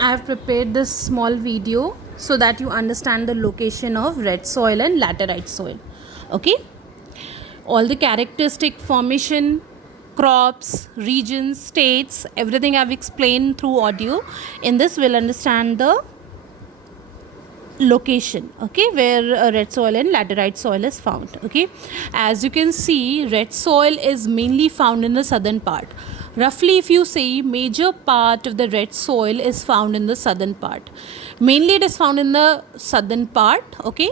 I have prepared this small video so that you understand the location of red soil and laterite soil. Okay, all the characteristic formation, crops, regions, states, everything I've explained through audio. In this we'll understand the location, okay, where red soil and laterite soil is found. Okay, as you can see, red soil is mainly found in the southern part. Roughly, if you say, major part of the red soil is found in the southern part. Mainly it is found in the southern part. Okay,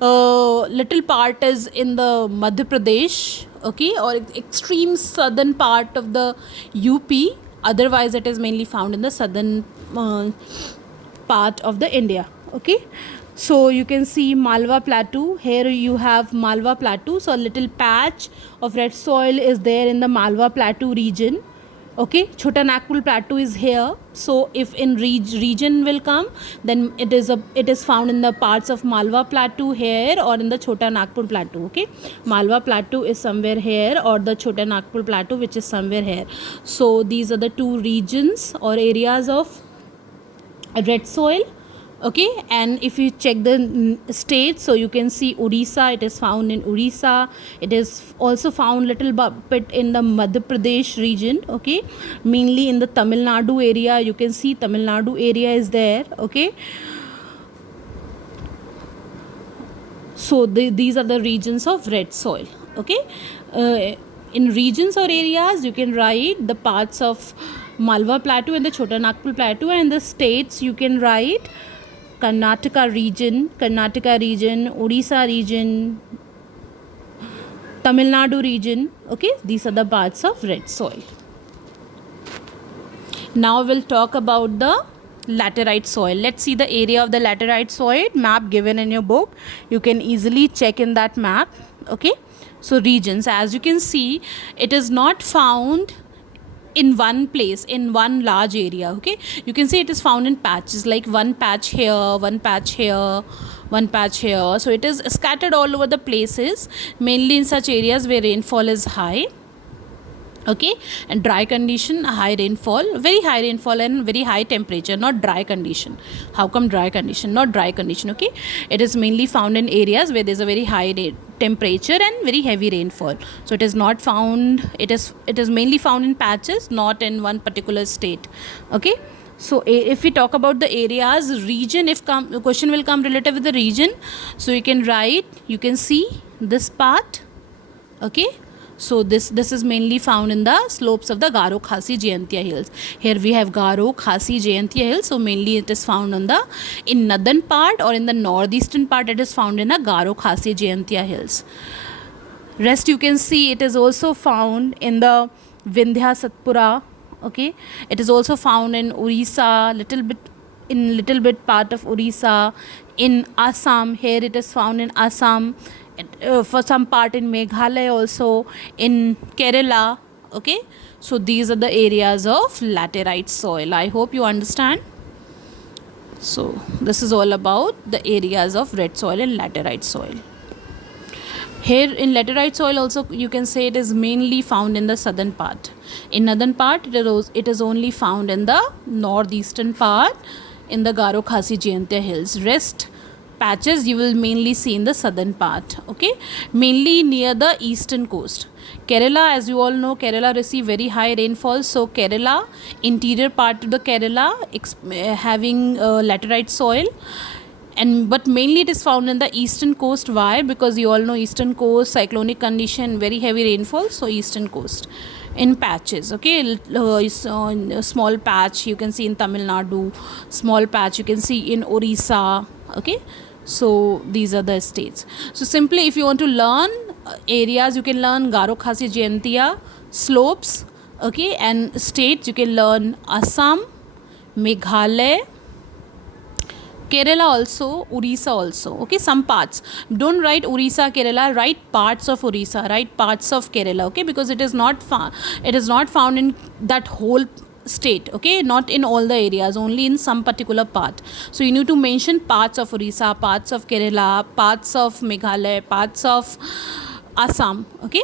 little part is in the Madhya Pradesh, okay, or extreme southern part of the UP. Otherwise it is mainly found in the southern part of the India. Okay, so you can see Malwa Plateau. Here you have Malwa Plateau. So a little patch of red soil is there in the Malwa Plateau region. Okay, Chota Nagpur Plateau is here. So if in region will come, then it is found in the parts of Malwa Plateau here or in the Chota Nagpur Plateau. Okay, Malwa Plateau is somewhere here or the Chota Nagpur Plateau, which is somewhere here. So these are the two regions or areas of red soil. Okay, and if you check the states, so you can see Odisha, it is found in Odisha. It is also found little bit in the Madhya Pradesh region. Okay, mainly in the Tamil Nadu area. You can see Tamil Nadu area is there. Okay, so these are the regions of red soil. Okay, in regions or areas you can write the parts of Malwa Plateau and the Chota Nagpur Plateau, and the states you can write Karnataka region, Odisha region, Tamil Nadu region. Okay, these are the parts of red soil. Now we'll talk about the laterite soil. Let's see the area of the laterite soil map given in your book. You can easily check in that map. Okay, so regions, as you can see, it is not found in one place, in one large area. Okay, you can see it is found in patches, like one patch here, one patch here, one patch here. So it is scattered all over the places, mainly in such areas where rainfall is high. Okay, and dry condition, high rainfall, very high rainfall and very high temperature, not dry condition. How come dry condition? Not dry condition. Okay, it is mainly found in areas where there is a very high temperature and very heavy rainfall. So it is not found, it is mainly found in patches, not in one particular state. Okay, so if we talk about the areas, region, if question will come related with the region, so you can write, you can see this part. Okay, so this is mainly found in the slopes of the Garo Khasi Jaintia hills. Here we have Garo Khasi Jaintia hills. So mainly it is found on the in northern part or in the northeastern part. It is found in the Garo Khasi Jaintia hills. Rest you can see it is also found in the Vindhya Satpura. Okay, it is also found in Orissa, little bit part of Orissa, in Assam. Here it is found in Assam. For some part in Meghalaya, also in Kerala. Okay, so these are the areas of laterite soil. I hope you understand. So this is all about the areas of red soil and laterite soil. Here in laterite soil also you can say it is mainly found in the southern part. In northern part it is only found in the northeastern part in the Garo Khasi Jaintia hills. Rest patches you will mainly see in the southern part. Okay, mainly near the eastern coast. Kerala, as you all know, Kerala receive very high rainfall. So Kerala, interior part of the Kerala having laterite soil, but mainly it is found in the eastern coast. Why? Because you all know eastern coast, cyclonic condition, very heavy rainfall. So eastern coast in patches. Okay, small patch you can see in Tamil Nadu, small patch you can see in Orissa. Okay, so these are the states. So simply if you want to learn areas, you can learn Garo Khasi Jaintia slopes. Okay, and states you can learn Assam, Meghalaya, Kerala also, Orissa also. Okay, some parts. Don't write Orissa, Kerala. Write parts of Orissa. Write parts of Kerala. Okay, because it is not found in that whole state. Okay, not in all the areas, only in some particular part. So you need to mention parts of Orissa, parts of Kerala, parts of Meghalaya, parts of Assam. Okay.